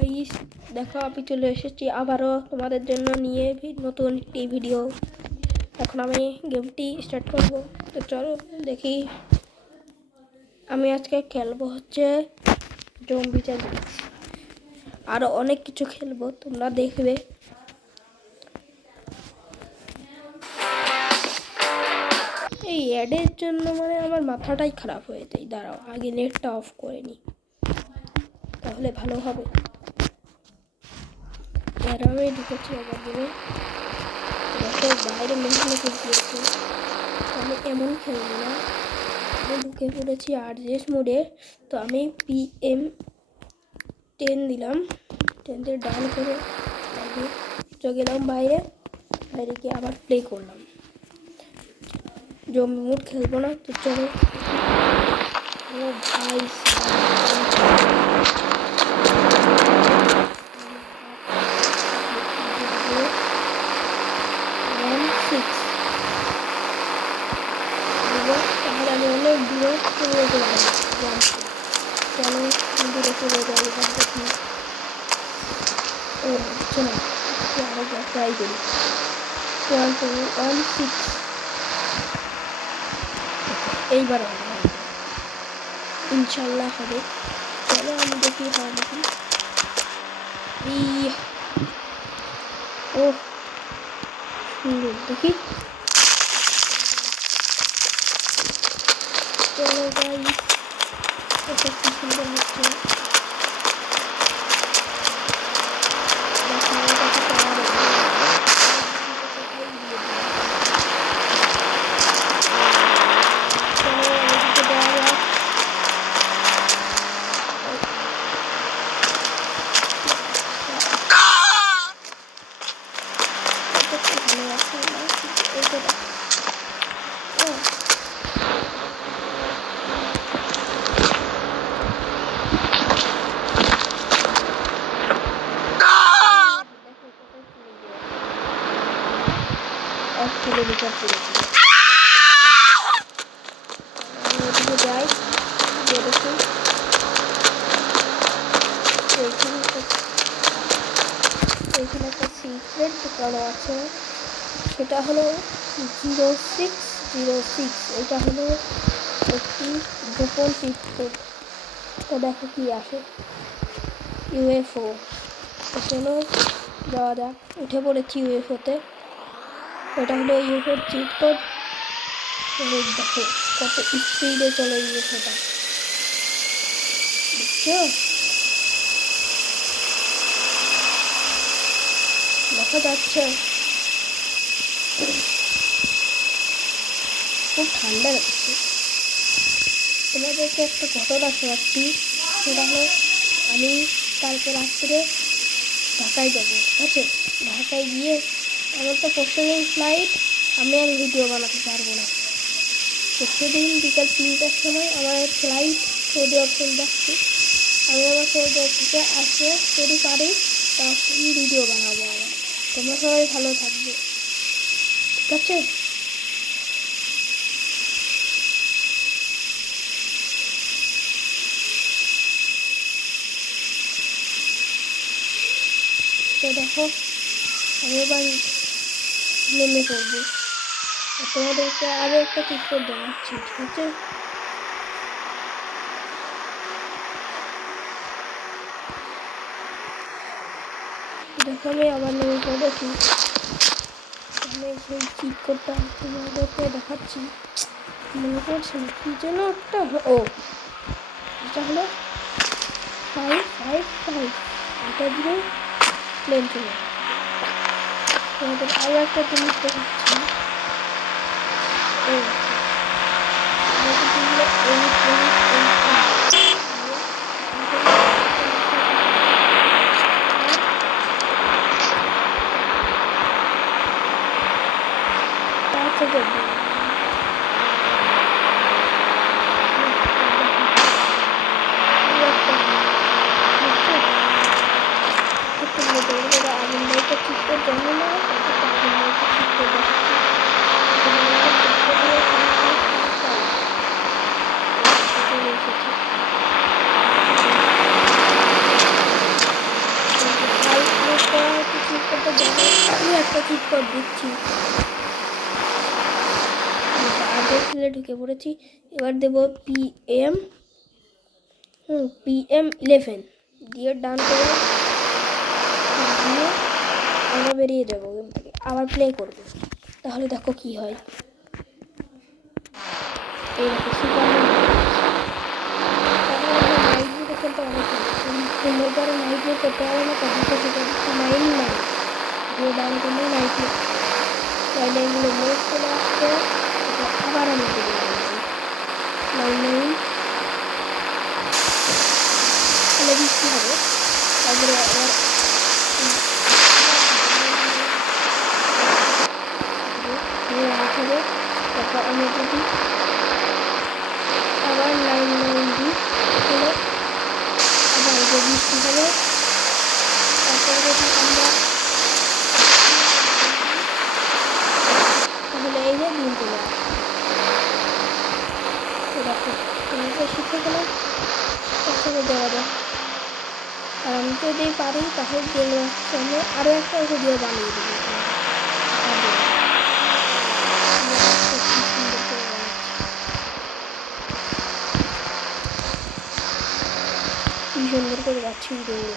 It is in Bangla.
গাইস, দেখো আমি চলে এসেছি আবারও তোমাদের জন্য নিয়ে নতুন একটি ভিডিও। এখন আমি গেমটি স্টার্ট করব। তো চলো দেখি। আমি আজকে খেলবো হচ্ছে জম্বি চ্যালেঞ্জ, আরও অনেক কিছু খেলবো, তোমরা দেখবে। এই অ্যাডের জন্য মানে আমার মাথাটাই খারাপ হয়ে যায়। দাঁড়াও, আগে নেটটা অফ করে নিই, তাহলে ভালো হবে। আমি ঢুকেছি আমার দিনে, দেখো বাইরে মেঘলে দিয়েছে। আমি এমন খেলবো না, আমি ঢুকে পড়েছি আরজেস মোডে। তো আমি PM10 দিলাম, 10 দিয়ে ডান করে গেলাম বাইরে গিয়ে আবার প্লে করলাম। জম্বি মোড খেলবো না, তো চলো। ও ভাই, তাহলে আমি অনেক দূরে চলে গেলাম। চলো দূরে চলে যাই এখান থেকে। ও হচ্ছে না, আরো ট্রাই করি। 1216 এইবার হবে, ইনশাল্লাহ হবে। চলো আমি দেখি হয় নাকি। ও সুন্দর, দেখি। চলো গাইস, এটা কি সুন্দর হচ্ছে। কিলোমিটার পড়েছিল। আমি ওদিকে যাই, দেখি এইখানে একটা সিক্রেট ঢুকানো আছে। সেটা হলো 0606। এটা হলো একটি গোপন পিককোড। তো দেখো কি আসে, UFO। তো চলো যাওয়া যাক। উঠে পড়েছি UFOতে। এটা হলো UFOর চিট কোড। দেখো কত স্পিডে চলে UFOটা, দেখছো? দেখা যাচ্ছে, খুব ঠান্ডা লাগছে। তোমাদেরকে একটা ঘটনা শোনাচ্ছি। সেটা হলো, আমি কালকে রাত্রে ঢাকায় যাবো, ঠিক আছে? ঢাকায় গিয়ে আমার তো পরশুদিন ফ্লাইট, আমি আর ভিডিও বানাতে পারবো না। পরশুদিন বিকাল 3টার সময় আমার ফ্লাইট সৌদি আরব যাচ্ছি। আমি আমার সৌদি আরব থেকে আসলে যদি পারি তখন ভিডিও বানাবো আবার। তোমরা সবাই ভালো থাকবে, ঠিক আছে? তো দেখো আমি এবার নেমে পড়বো, তোমাদেরকে আরও একটা চিত্র দেখাচ্ছি, ঠিক আছে? দেখো আমি আবার নেমে পড়েছি। আমি সেই চিট কোডটা তোমাদেরকে দেখাচ্ছি। মনে পড়ছে না কি যেন একটা, ও এটা হলো 555। এটা দিয়ে প্লেন চলে। তোমাদের আরও একটা জিনিস দেখাচ্ছি। ও আগুন লাইটটা ঠিক করে জানি না, আগুন লাইটটা ঠিক করে দেখাচ্ছি। একটা চিট কোড দিচ্ছি। আগে খেলে ঢুকে পড়েছি। এবার দেবো PM11 দিয়ে ডান করে দিয়ে আমরা বেরিয়ে যাবো গেম থেকে, আবার প্লে করবো। তাহলে দেখো কি হয়। এই দেখো সুপারম্যান নাইট মোডে খেলতে অনেক তোমরা যারা নাইট মোড করতে পারো না তাদেরকে সেটা দিচ্ছি 9 দিয়ে ডান করলে নাইট মোড লাইনগুলো মোড চলে আসছে। আবার আমি দেবো 9 তাহলে বৃষ্টি হবে। তারপরে আবার রাত হবে। তারপর আমি যদি আবার 9 দিই তাহলে আবার যে বৃষ্টি হবে। তারপরে যদি আমরা তাহলে এই যে দিন চলে আসবে। দেখো তোমাকে শিখে গেলাম প্রথমে দেওয়া যায়। আর আমি যদি পারি তাহলে গেলে আমি আরও একটা ভিডিও বানিয়ে দেবো। কি সুন্দর করে যাচ্ছি ভিডিওগুলো।